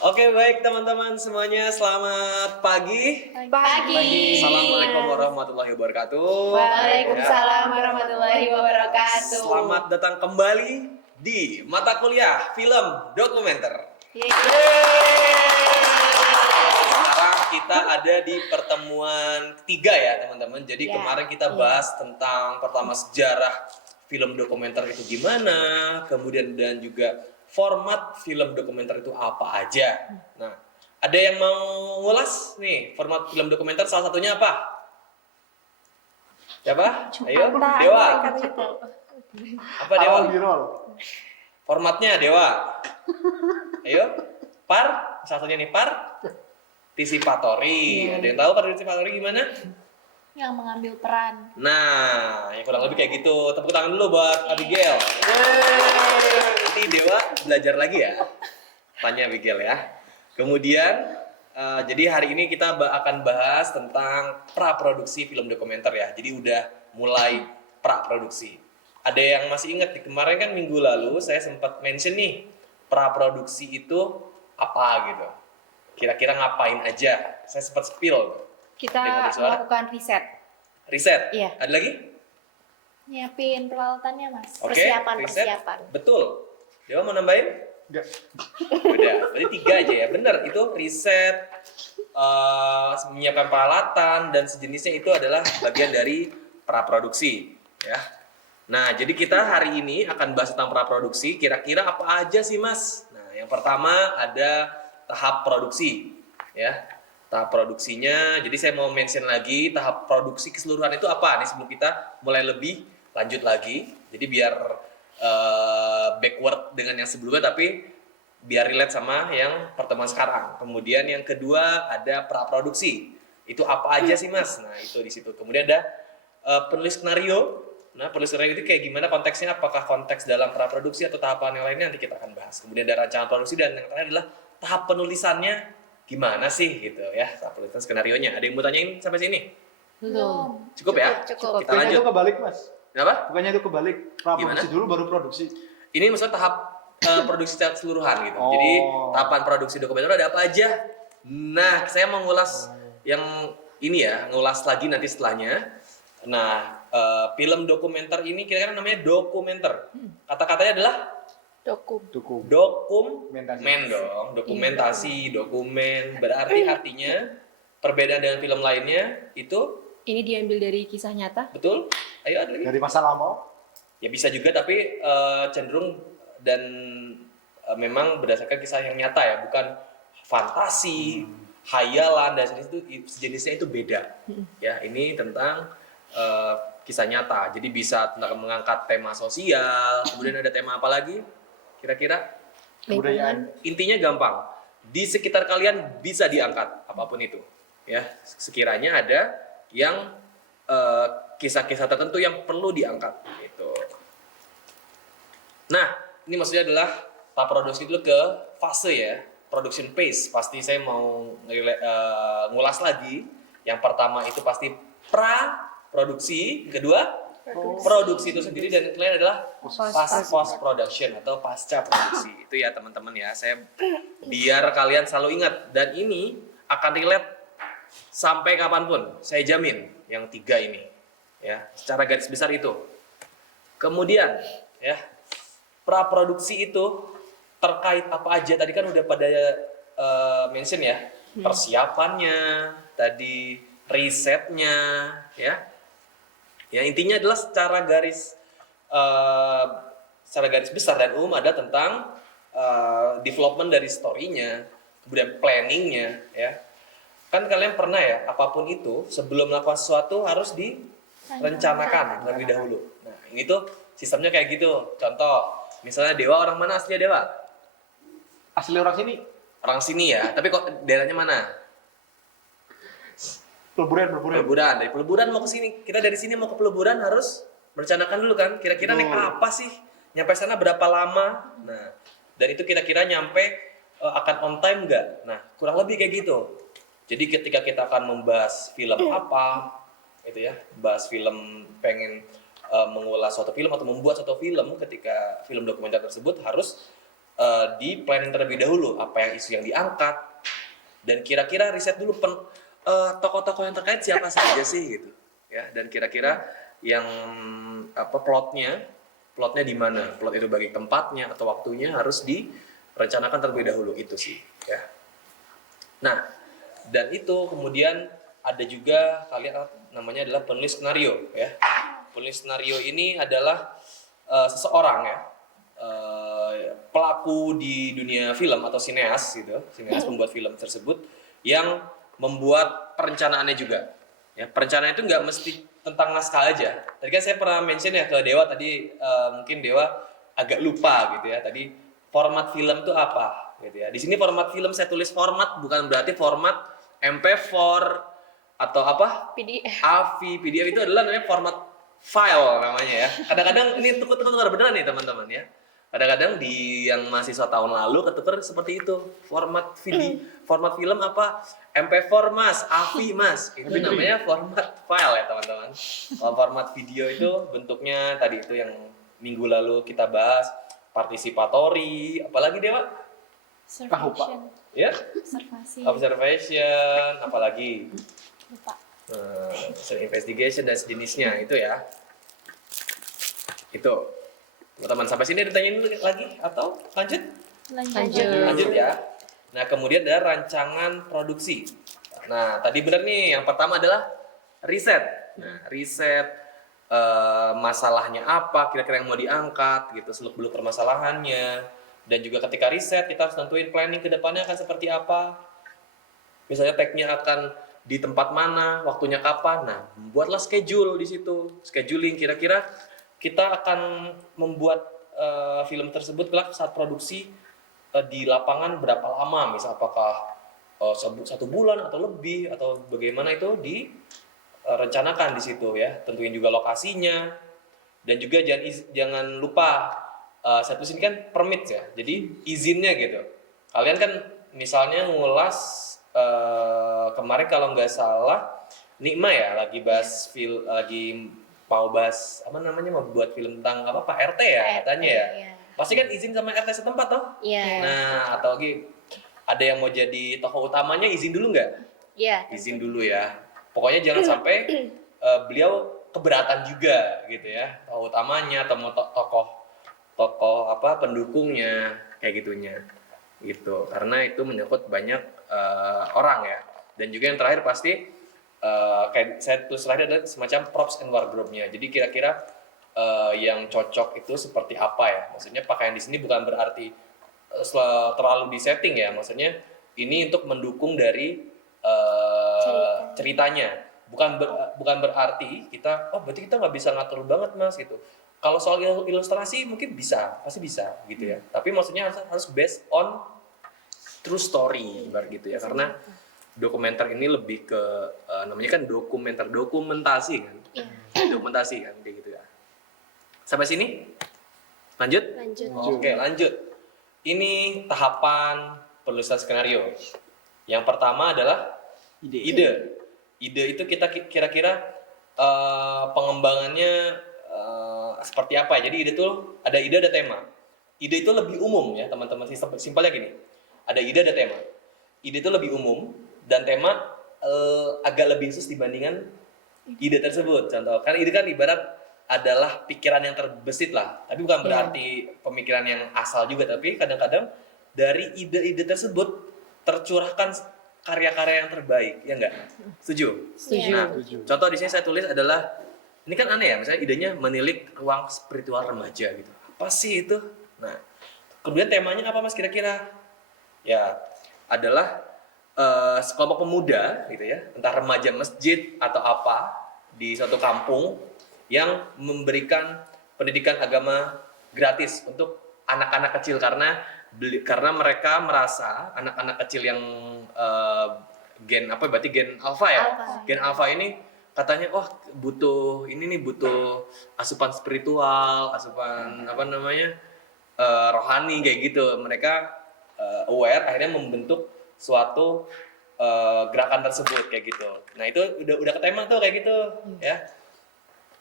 Oke, baik teman-teman semuanya, selamat pagi. Pagi. Assalamualaikum warahmatullahi wabarakatuh. Waalaikumsalam warahmatullahi wabarakatuh. Selamat datang kembali di mata kuliah film dokumenter. Sekarang kita ada di pertemuan ketiga ya teman-teman. Jadi kemarin kita bahas tentang pertama sejarah film dokumenter itu gimana, kemudian dan juga format film dokumenter itu apa aja. Nah, ada yang mau ngulas nih format film dokumenter, salah satunya apa? Siapa? Ayo, Dewa. Apa Dewa? Formatnya Dewa. Ayo, Par. Salah satunya nih Par. Partisipatori. Ada yang tahu partisipatori gimana? Yang mengambil peran. Nah, yang kurang lebih kayak gitu. Tepuk tangan dulu buat Abigail. Nanti Dewa belajar lagi ya. Tanya Abigail ya. Kemudian, jadi hari ini kita akan bahas tentang praproduksi film dokumenter ya. Jadi udah mulai praproduksi. Ada yang masih ingat di kemarin kan minggu lalu saya sempat mention nih praproduksi itu apa gitu. Kira-kira ngapain aja? Saya sempat spill. Kita melakukan riset. Riset? Iya. Ada lagi? Nyiapin peralatannya, Mas. Oke, riset. Persiapan. Betul. Dewa mau nambahin? Enggak. Udah, berarti 3 aja ya. Bener, itu riset, menyiapkan peralatan, dan sejenisnya itu adalah bagian dari praproduksi. Ya. Nah, jadi kita hari ini akan bahas tentang praproduksi. Kira-kira apa aja sih, Mas? Nah, yang pertama ada tahap produksi. Ya. Tahap produksinya, jadi saya mau mention lagi tahap produksi keseluruhan itu apa nih sebelum kita mulai lebih lanjut lagi. Jadi biar backward dengan yang sebelumnya tapi biar relate sama yang pertemuan sekarang. Kemudian yang kedua ada praproduksi. Itu apa aja sih Mas? Nah itu di situ. Kemudian ada penulis skenario. Nah penulis skenario itu kayak gimana konteksnya? Apakah konteks dalam praproduksi atau tahapan yang lainnya nanti kita akan bahas. Kemudian ada rancangan produksi dan yang terakhir adalah tahap penulisannya. Gimana sih gitu ya tahap penulisan skenario nya. Ada yang mau tanyain sampai sini? Belum. Cukup ya? Cukup. Kita lanjut. Itu kebalik, Mas. Kenapa? Bukannya itu kebalik. Praproduksi dulu baru produksi. Ini maksudnya tahap produksi secara keseluruhan gitu. Oh. Jadi tahapan produksi dokumenter ada apa aja? Nah, saya mau ngulas yang ini ya, ngulas lagi nanti setelahnya. Nah, film dokumenter ini kira-kira namanya dokumenter. Kata-katanya adalah dokumen dong, dokumentasi, dokumen. Berarti artinya perbedaan dengan film lainnya itu ini diambil dari kisah nyata. betul? Ayo ada lagi. Dari masa lama. Ya bisa juga tapi cenderung dan memang berdasarkan kisah yang nyata ya, bukan fantasi, hayalan dan sejenisnya itu beda. Ya, ini tentang kisah nyata. Jadi bisa tentang mengangkat tema sosial, kemudian ada tema apa lagi? Kira-kira? Kebudayaan. Intinya gampang. Di sekitar kalian bisa diangkat apapun itu. Ya, sekiranya ada yang kisah-kisah tertentu yang perlu diangkat gitu. Nah, ini maksudnya adalah tahap produksi dulu ke fase ya, production phase. Pasti saya mau ngulas lagi. Yang pertama itu pasti pra-produksi, kedua produksi itu sendiri, dan yang kalian adalah post production atau pasca produksi. Itu ya teman-teman ya, saya biar kalian selalu ingat, dan ini akan relate sampai kapanpun, saya jamin yang 3 ini ya, secara garis besar itu. Kemudian ya, praproduksi itu terkait apa aja, tadi kan udah pada mention ya, persiapannya tadi, risetnya ya. Ya intinya adalah secara garis besar dan umum ada tentang development dari story-nya, kemudian planning-nya ya. Kan kalian pernah ya, apapun itu sebelum melakukan sesuatu harus direncanakan terlebih dahulu. Nah, ini tuh sistemnya kayak gitu. Contoh, misalnya Dewa orang mana aslinya Dewa? Asli orang sini. Orang sini ya, tapi kok daerahnya mana? Peleburan. Dari Peleburan mau ke sini. Kita dari sini mau ke Peleburan harus merencanakan dulu kan. Kira-kira naik apa sih? Nyampe sana berapa lama? Nah, dan itu kira-kira nyampe akan on time nggak? Nah, kurang lebih kayak gitu. Jadi ketika kita akan membahas film apa, gitu ya, bahas film, pengen mengulas suatu film atau membuat suatu film, ketika film dokumenter tersebut harus di planning terlebih dahulu apa yang isu yang diangkat dan kira-kira riset dulu tokoh-tokoh yang terkait siapa saja sih gitu ya, dan kira-kira yang plotnya di mana, plot itu bagi tempatnya atau waktunya harus direncanakan terlebih dahulu, itu sih ya. Nah, dan itu kemudian ada juga kalian namanya adalah penulis skenario ya. Penulis skenario ini adalah seseorang ya, pelaku di dunia film atau sineas gitu, sineas pembuat film tersebut yang membuat perencanaannya juga. Ya, perencanaan itu nggak mesti tentang naskah aja. Tadi kan saya pernah mention ya ke Dewa tadi, mungkin Dewa agak lupa gitu ya. Tadi format film itu apa gitu ya. Di sini format film saya tulis format bukan berarti format MP4 atau apa? PDF. AVI, PDF itu adalah namanya format file namanya ya. Kadang-kadang ini tukar beneran nih teman-teman ya. Kadang-kadang di yang mahasiswa tahun lalu ketukar seperti itu. Format video, format film apa? MP4 mas, AVI mas. Itu namanya format file ya teman-teman. Kalau format video itu bentuknya tadi itu yang minggu lalu kita bahas, participatory, apalagi Dewa? Observation. Ya? Observasi. Observation, apalagi? Lupa. Investigation dan sejenisnya itu ya. Itu. Teman-teman sampai sini ditanyain lagi atau lanjut? Lanjut ya. Nah, kemudian ada rancangan produksi. Nah, tadi benar nih, yang pertama adalah riset. Nah, riset masalahnya apa, kira-kira yang mau diangkat gitu, seluk-beluk permasalahannya. Dan juga ketika riset kita harus tentuin planning ke depannya akan seperti apa. Misalnya tag-nya akan di tempat mana, waktunya kapan. Nah, buatlah schedule di situ. Scheduling kira-kira kita akan membuat film tersebut kelak saat produksi di lapangan berapa lama, misal apakah 1 bulan atau lebih atau bagaimana, itu direncanakan di situ ya. Tentuin juga lokasinya dan juga jangan lupa saya tulis ini kan permit ya, jadi izinnya gitu. Kalian kan misalnya ngulas kemarin kalau nggak salah Nikma ya lagi bahas lagi mau bahas apa namanya, mau buat film tentang apa Pak RT ya katanya ya. Iya. Pasti kan izin sama RT setempat toh. Iya. Nah, atau lagi ada yang mau jadi tokoh utamanya izin dulu nggak? Iya. Izin dulu ya. Pokoknya jangan sampai beliau keberatan juga gitu ya. Tokoh utamanya atau mau tokoh apa pendukungnya kayak gitunya. Gitu. Karena itu menyangkut banyak orang ya. Dan juga yang terakhir pasti kayak saya tulis terakhir adalah semacam props and wardrobe-nya. Jadi kira-kira yang cocok itu seperti apa ya? Maksudnya pakaian di sini bukan berarti terlalu di setting ya. Maksudnya ini untuk mendukung dari ceritanya. Bukan berarti kita berarti kita nggak bisa ngatur banget mas gitu. Kalau soal ilustrasi mungkin pasti bisa gitu ya. Tapi maksudnya harus based on true story gitu ya. Karena dokumenter ini lebih ke namanya kan dokumentasi kan. Dokumentasi kan kayak gitu ya. Sampai sini? Lanjut? Oke, lanjut. Ini tahapan penulisan skenario. Yang pertama adalah ide. Ide itu kita kira-kira pengembangannya seperti apa ya. Jadi ide itu ada ide ada tema. Ide itu lebih umum ya teman-teman, simpelnya gini. Ada ide ada tema. Ide itu lebih umum dan tema agak lebih khusus dibandingkan ide tersebut. Contoh, kan ide kan ibarat adalah pikiran yang terbesit lah. Tapi bukan berarti pemikiran yang asal juga. Tapi kadang-kadang dari ide-ide tersebut tercurahkan karya-karya yang terbaik, ya enggak? Setuju? Setuju. Nah, contoh di sini saya tulis adalah, ini kan aneh ya, misalnya idenya menilik ruang spiritual remaja gitu. Apa sih itu? Nah, kemudian temanya apa mas kira-kira? Ya, adalah sekelompok pemuda gitu ya, entah remaja masjid atau apa di suatu kampung yang memberikan pendidikan agama gratis untuk anak-anak kecil karena mereka merasa anak-anak kecil yang gen alpha ya. Gen alpha ini katanya butuh asupan spiritual, asupan rohani kayak gitu. Mereka aware akhirnya membentuk suatu gerakan tersebut kayak gitu. Nah, itu udah ketema tuh kayak gitu ya.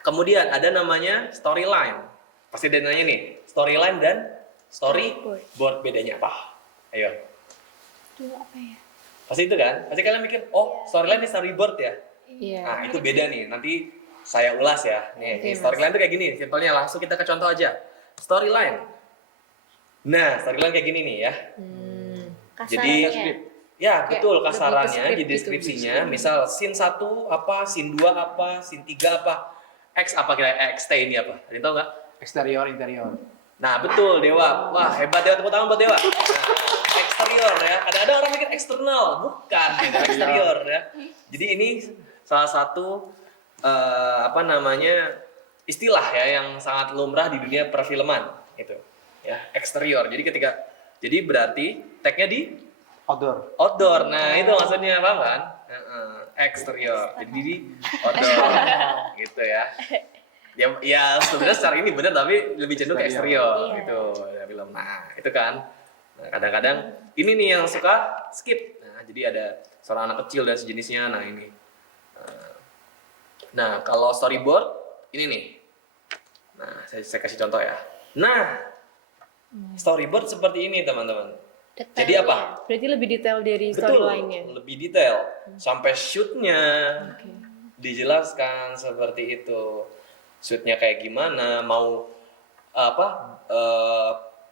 Kemudian ada namanya storyline. Pasti ada nanya nih, storyline dan storyboard bedanya apa? Ayo. Dulu apa ya? Pasti itu kan? Pasti kalian mikir, oh storyline ini storyboard ya? Iya. Nah itu beda nih, nanti saya ulas ya. Nih, Oke, storyline tuh kayak gini, simpelnya langsung kita ke contoh aja. Storyline. Nah, storyline kayak gini nih ya. Jadi, Kasarnya. ya Kayak betul lebih ke kasarannya script di gitu. deskripsinya, misal scene 1 apa, scene 2 apa, scene 3 apa, X apa kira XT ini apa? Ada yang tahu nggak? Eksterior, interior. Nah betul Dewa, wah hebat Dewa, tepuk tangan buat Dewa. Nah, eksterior ya, kadang-kadang orang mikir eksternal, bukan gitu, eksterior ya. Jadi ini salah satu apa namanya istilah ya yang sangat lumrah di dunia perfilman gitu ya, eksterior. Jadi berarti tagnya di outdoor. Nah itu maksudnya paham kan? Eksterior. Jadi di outdoor gitu ya. Ya sebenarnya secara ini benar tapi lebih cenderung ke eksterior Iya. gitu ya film. Nah itu kan. Nah, kadang-kadang ini nih yang suka skip. Nah jadi ada seorang anak kecil dan sejenisnya. Nah ini. Nah kalau storyboard ini nih. Nah saya kasih contoh ya. Nah storyboard seperti ini teman-teman. Detailnya. Jadi apa? Berarti lebih detail dari storyline-nya. Lebih detail. Sampai shootnya Oke. dijelaskan seperti itu. Shootnya kayak gimana, mau apa,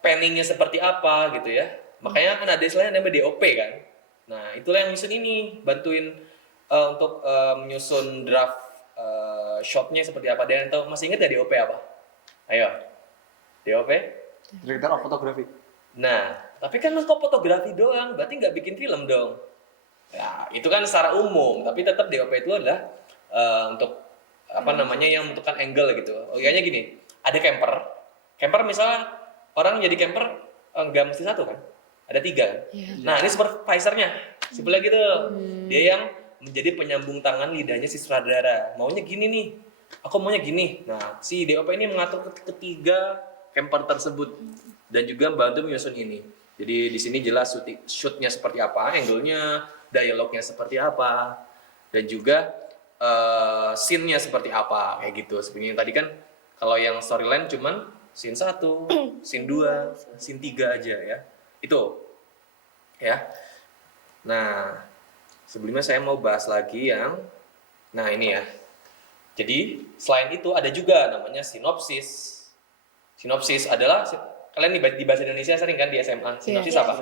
panningnya seperti apa gitu ya. Makanya kan ada istilahnya namanya DOP kan. Nah itulah yang nyusun ini, bantuin untuk menyusun draft shotnya seperti apa. Dan tahu masih ingat ya DOP apa? Ayo, DOP? Director of Photography. Nah, tapi kan kok fotografi doang, berarti nggak bikin film dong. Ya, itu kan secara umum, tapi tetap DOP itu adalah untuk apa namanya yang menentukan angle gitu. Oh kayaknya gini, ada camper misalnya orang jadi camper nggak mesti satu kan, ada 3 kan. Iya. Nah ini supervisornya, simpelnya gitu. Dia yang menjadi penyambung tangan lidahnya si sutradara. Maunya gini nih, aku maunya gini. Nah si DOP ini mengatur ketiga camper tersebut dan juga bantu menyusun ini. Jadi di sini jelas shootnya seperti apa, angle-nya, dialognya seperti apa, dan juga scene-nya seperti apa, kayak gitu. Sebenarnya tadi kan kalau yang storyline cuman scene 1, scene 2, scene 3 aja ya. Itu ya. Nah, sebelumnya saya mau bahas lagi yang nah ini ya. Jadi, selain itu ada juga namanya sinopsis. Sinopsis adalah kalian di bahasa Indonesia sering kan di SMA. Sinopsis Iya, apa?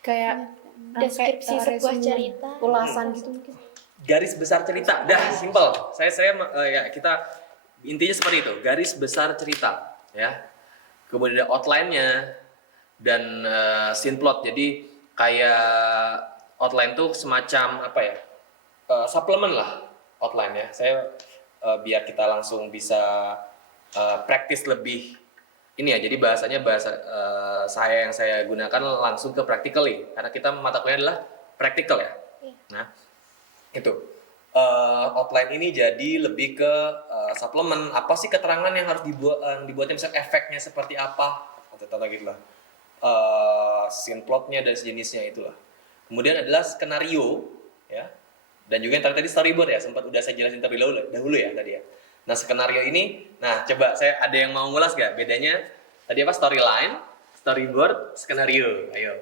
Kayak Deskripsi kayak sebuah resume, cerita. ulasan gitu mungkin. Garis besar cerita. Dah, simple. Ya kita intinya seperti itu. Garis besar cerita, ya. Kemudian ada outline-nya dan scene plot. Jadi kayak outline tuh semacam apa ya? Suplemen lah outline ya. Saya biar kita langsung bisa praktis lebih ini ya. Jadi bahasanya bahasa saya yang saya gunakan langsung ke practically karena kita mata kuliah adalah practical ya. Nah, itu outline ini jadi lebih ke suplemen. Apa sih keterangan yang harus dibuatnya, misalnya efeknya seperti apa atau gitu lah, scene plotnya dan sejenisnya itulah. Kemudian adalah skenario ya, dan juga yang tadi storyboard ya, sempat udah saya jelasin terlebih dahulu ya tadi ya. Nah skenario ini, nah coba saya ada yang mau ngulas gak bedanya tadi apa, storyline, storyboard, skenario, ayo.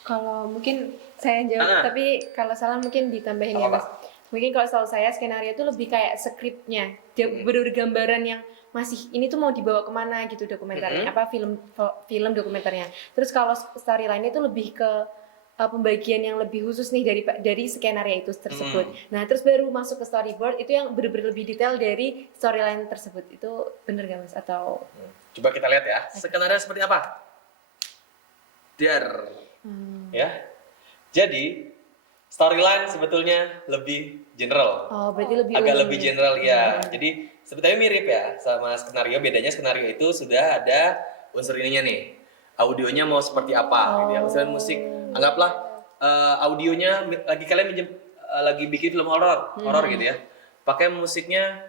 Kalau mungkin saya jawab, tapi kalau salah mungkin ditambahin ya Mas. Mungkin kalau setahu saya skenario itu lebih kayak skripnya, bener-bener gambaran yang masih ini tuh mau dibawa kemana gitu dokumenternya, apa film dokumenternya. Terus kalau storyline itu lebih ke pembagian yang lebih khusus nih dari skenario itu tersebut. Nah terus baru masuk ke storyboard itu yang bener-bener lebih detail dari storyline tersebut. Itu bener gak Mas? Atau Coba kita lihat ya, skenario seperti apa? Ya. Jadi storyline sebetulnya lebih general. oh berarti lebih Agak umum lebih ya? general ya. Jadi sebetulnya mirip ya sama skenario, bedanya skenario itu sudah ada unsur ininya nih. Audionya mau seperti apa gitu ya. Misalnya musik, anggaplah audionya lagi kalian lagi bikin film horor gitu ya. Pakai musiknya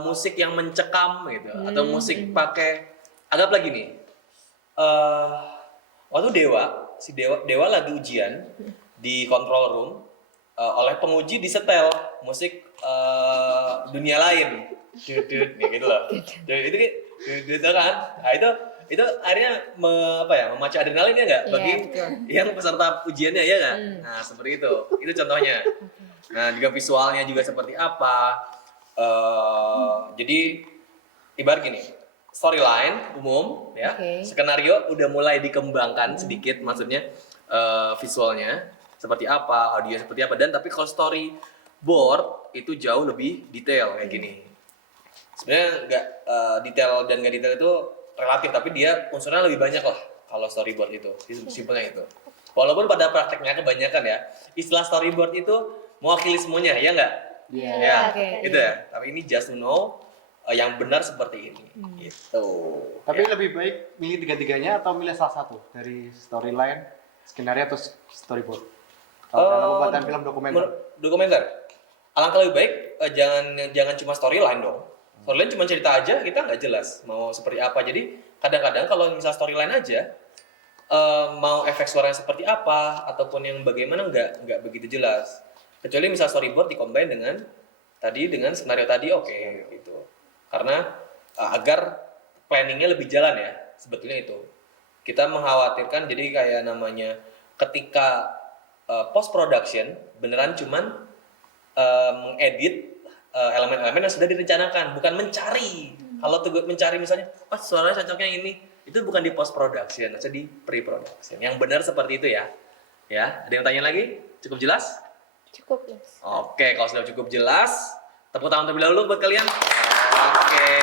musik yang mencekam gitu atau musik pakai, anggaplah gini. Waktu si Dewa lagi ujian di control room, oleh penguji disetel musik dunia lain, kayak gitu loh. Jadi itu gitu kan. Nah itu akhirnya memacu adrenalin ya nggak Iya, bagi betul. yang peserta ujiannya ya nggak. Nah seperti itu contohnya. Nah juga visualnya juga seperti apa. Jadi ibarat gini, storyline umum ya, Oke. skenario udah mulai dikembangkan sedikit, maksudnya visualnya seperti apa, audio seperti apa, dan tapi kalau storyboard itu jauh lebih detail kayak gini. Sebenarnya nggak detail dan nggak detail itu relatif, tapi dia unsurnya lebih banyak lah kalau storyboard itu, simpelnya itu. Walaupun pada prakteknya kebanyakan ya, istilah storyboard itu mewakili semuanya, ya nggak? Iya. Ya, Oke. gitu ya. Tapi ini just to know yang benar seperti ini. Gitu. Tapi Ya. lebih baik milih tiga-tiganya atau milih salah satu dari storyline, skenario atau storyboard? Kalau dalam pembuatan film dokumenter. Dokumenter. Alangkah lebih baik jangan cuma storyline dong. Storyline cuma cerita aja, kita nggak jelas mau seperti apa. Jadi kadang-kadang kalau misal storyline aja, mau efek suaranya seperti apa ataupun yang bagaimana nggak begitu jelas. Kecuali misal storyboard dikombin dengan skenario tadi, oke, gitu. Karena agar planningnya lebih jalan ya, sebetulnya itu. Kita mengkhawatirkan jadi kayak namanya ketika post production beneran cuman mengedit elemen-elemen yang sudah direncanakan, bukan mencari. Kalau tuh mencari misalnya, suaranya cocoknya ini, itu bukan di post production, itu di pre production. Yang benar seperti itu ya. Ya, ada yang tanya lagi? Cukup jelas? Cukup, Mas. Oke, kalau sudah cukup jelas, tepuk tangan terlebih dahulu buat kalian. Oke.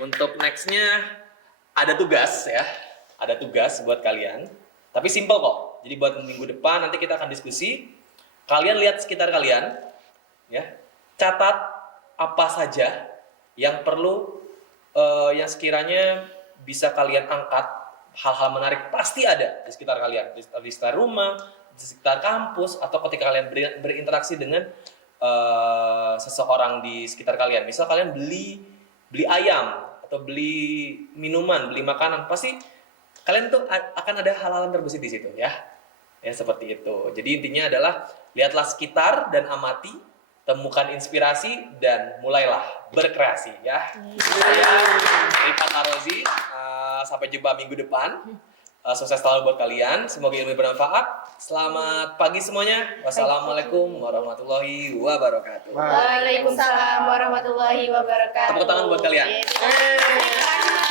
Untuk nextnya ada tugas ya, ada tugas buat kalian. Tapi simple kok. Jadi buat minggu depan nanti kita akan diskusi. Kalian lihat sekitar kalian, ya. Catat apa saja yang perlu, yang sekiranya bisa kalian angkat. Hal-hal menarik pasti ada di sekitar kalian, di sekitar rumah, di sekitar kampus, atau ketika kalian berinteraksi dengan seseorang di sekitar kalian. Misal kalian beli ayam atau beli minuman, beli makanan, pasti kalian tuh akan ada hal-hal yang terbesit di situ ya. Ya seperti itu. Jadi intinya adalah lihatlah sekitar dan amati, temukan inspirasi dan mulailah berkreasi ya. Saya Rifat Arozi, sampai jumpa minggu depan. Sukses selalu buat kalian. Semoga ilmu bermanfaat. Selamat pagi semuanya. Wassalamualaikum warahmatullahi wabarakatuh. Waalaikumsalam warahmatullahi wabarakatuh. Tepuk tangan buat kalian. Terima kasih.